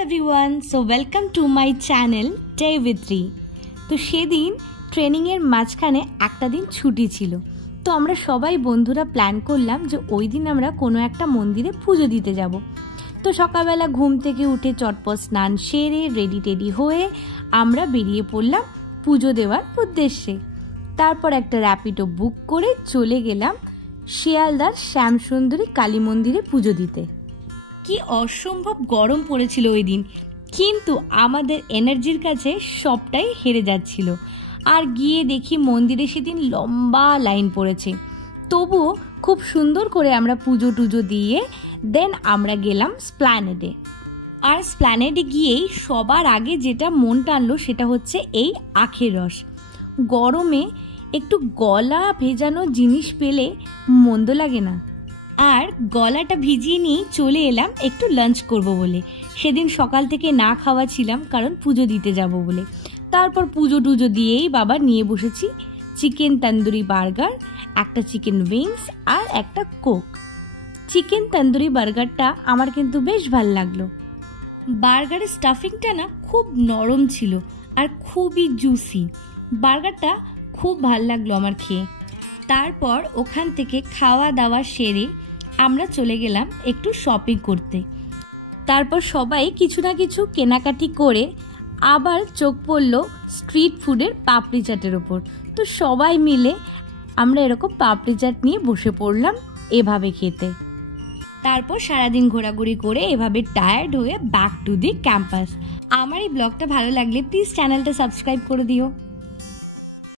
everyone, so welcome to my channel Day with Ri। তো সেদিন ট্রেনিংয়ের মাঝখানে একটা দিন ছুটি ছিল, তো আমরা সবাই বন্ধুরা প্ল্যান করলাম যে ওই দিন আমরা কোনো একটা মন্দিরে পুজো দিতে যাব। তো সকালবেলা ঘুম থেকে উঠে চটপট স্নান সেরে রেডি টেডি হয়ে আমরা বেরিয়ে পড়লাম পুজো দেওয়ার উদ্দেশ্যে। তারপর একটা র্যাপিডো বুক করে চলে গেলাম শিয়ালদার শ্যামসুন্দরী কালী মন্দিরে পুজো দিতে। কি অসম্ভব গরম পড়েছিল ওই দিন, কিন্তু আমাদের এনার্জির কাছে সবটাই হেরে যাচ্ছিল। আর গিয়ে দেখি মন্দিরে সেদিন লম্বা লাইন পড়েছে, তবুও খুব সুন্দর করে আমরা পুজো টুজো দিয়ে দেন আমরা গেলাম স্প্ল্যানেডে। আর স্প্ল্যানেডে গিয়েই সবার আগে যেটা মন টানলো সেটা হচ্ছে এই আখের রস। গরমে একটু গলা ভেজানো জিনিস পেলে মন্দ লাগে না। আর গলাটা ভিজিয়ে নিয়ে চলে এলাম একটু লাঞ্চ করব বলে। সেদিন সকাল থেকে না খাওয়া ছিলাম, কারণ পুজো দিতে যাব বলে। তারপর পুজো টুজো দিয়েই বাবা নিয়ে বসেছি চিকেন তন্দুরি বার্গার, একটা চিকেন উইংস আর একটা কোক। চিকেন তন্দুরি বার্গারটা আমার কিন্তু বেশ ভালো লাগলো। বার্গারের স্টাফিংটা না খুব নরম ছিল আর খুবই জুসি। বার্গারটা খুব ভাল লাগলো আমার খেয়ে। তারপর ওখান থেকে খাওয়া দাওয়া সেরে আমরা চলে গেলাম একটু শপিং করতে। তারপর সবাই কিছু না কিছু কেনাকাটি করে আবার চোখ পড়ল স্ট্রিট ফুডের পাপড়ি চাটের ওপর। তো সবাই মিলে আমরা এরকম পাপড়ি চাট নিয়ে বসে পড়লাম এভাবে খেতে। তারপর সারাদিন ঘোরাঘুরি করে এভাবে টায়ার্ড হয়ে ব্যাক টু দি ক্যাম্পাস। আমার এই ব্লগটা ভালো লাগলে প্লিজ চ্যানেলটা সাবস্ক্রাইব করে দিও।